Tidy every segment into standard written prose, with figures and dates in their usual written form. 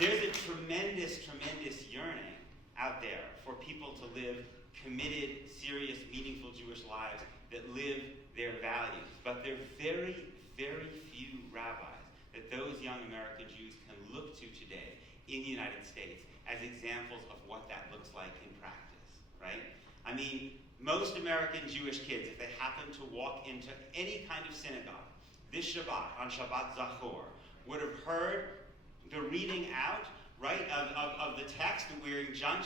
There's a tremendous, tremendous yearning out there for people to live committed, serious, meaningful Jewish lives that live their values. But there are very, very few rabbis that those young American Jews can look to today in the United States as examples of what that looks like in practice, right? I mean, most American Jewish kids, if they happen to walk into any kind of synagogue this Shabbat, on Shabbat Zachor, would have heard the reading out, right, of the text that we're in John.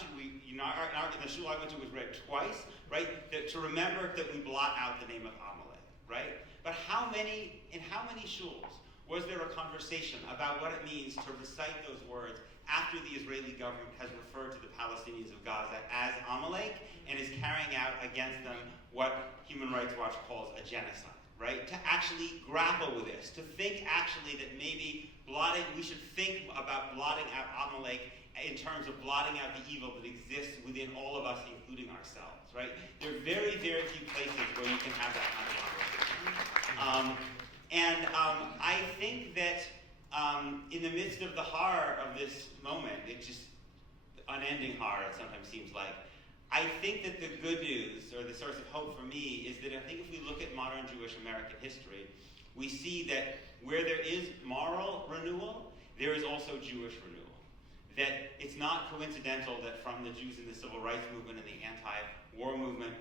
In the shul I went to, was read twice, right, to remember that we blot out the name of Amalek, right? But in how many shuls was there a conversation about what it means to recite those words after the Israeli government has referred to the Palestinians of Gaza as Amalek and is carrying out against them what Human Rights Watch calls a genocide, right? To actually grapple with this, to think actually that maybe we should think about blotting out Amalek in terms of blotting out the evil that exists within all of us, including ourselves, right? There are very, very few places where you can have that kind of conversation. I think that in the midst of the horror of this moment, it's just unending horror, it sometimes seems like, I think that the good news, or the source of hope for me, is that I think if we look at modern Jewish American history, we see that where there is moral renewal, there is also Jewish renewal. That it's not coincidental that from the Jews in the Civil Rights Movement and the anti-war movement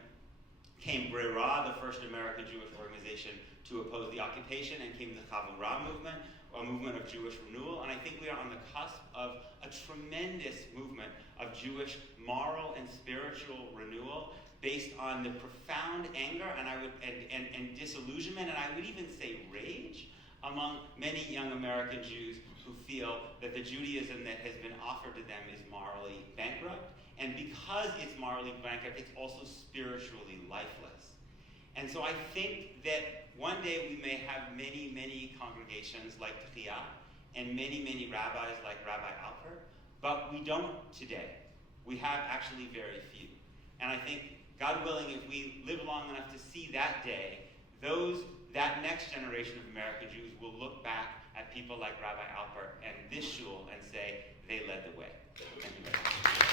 came Brera, the first American Jewish organization to oppose the occupation, and came the Chavurah movement, a movement of Jewish renewal. And I think we are on the cusp of a tremendous movement of Jewish moral and spiritual renewal based on the profound anger and disillusionment, and I would even say rage, among many young American Jews who feel that the Judaism that has been offered to them is morally bankrupt. And because it's morally bankrupt, it's also spiritually lifeless. And so I think that one day we may have many, many congregations like Tchiyah and many, many rabbis like Rabbi Alper, but we don't today. We have actually very few. And I think, God willing, if we live long enough to see that day, that next generation of American Jews will look back at people like Rabbi Alper and this shul and say, they led the way. Thank you very much.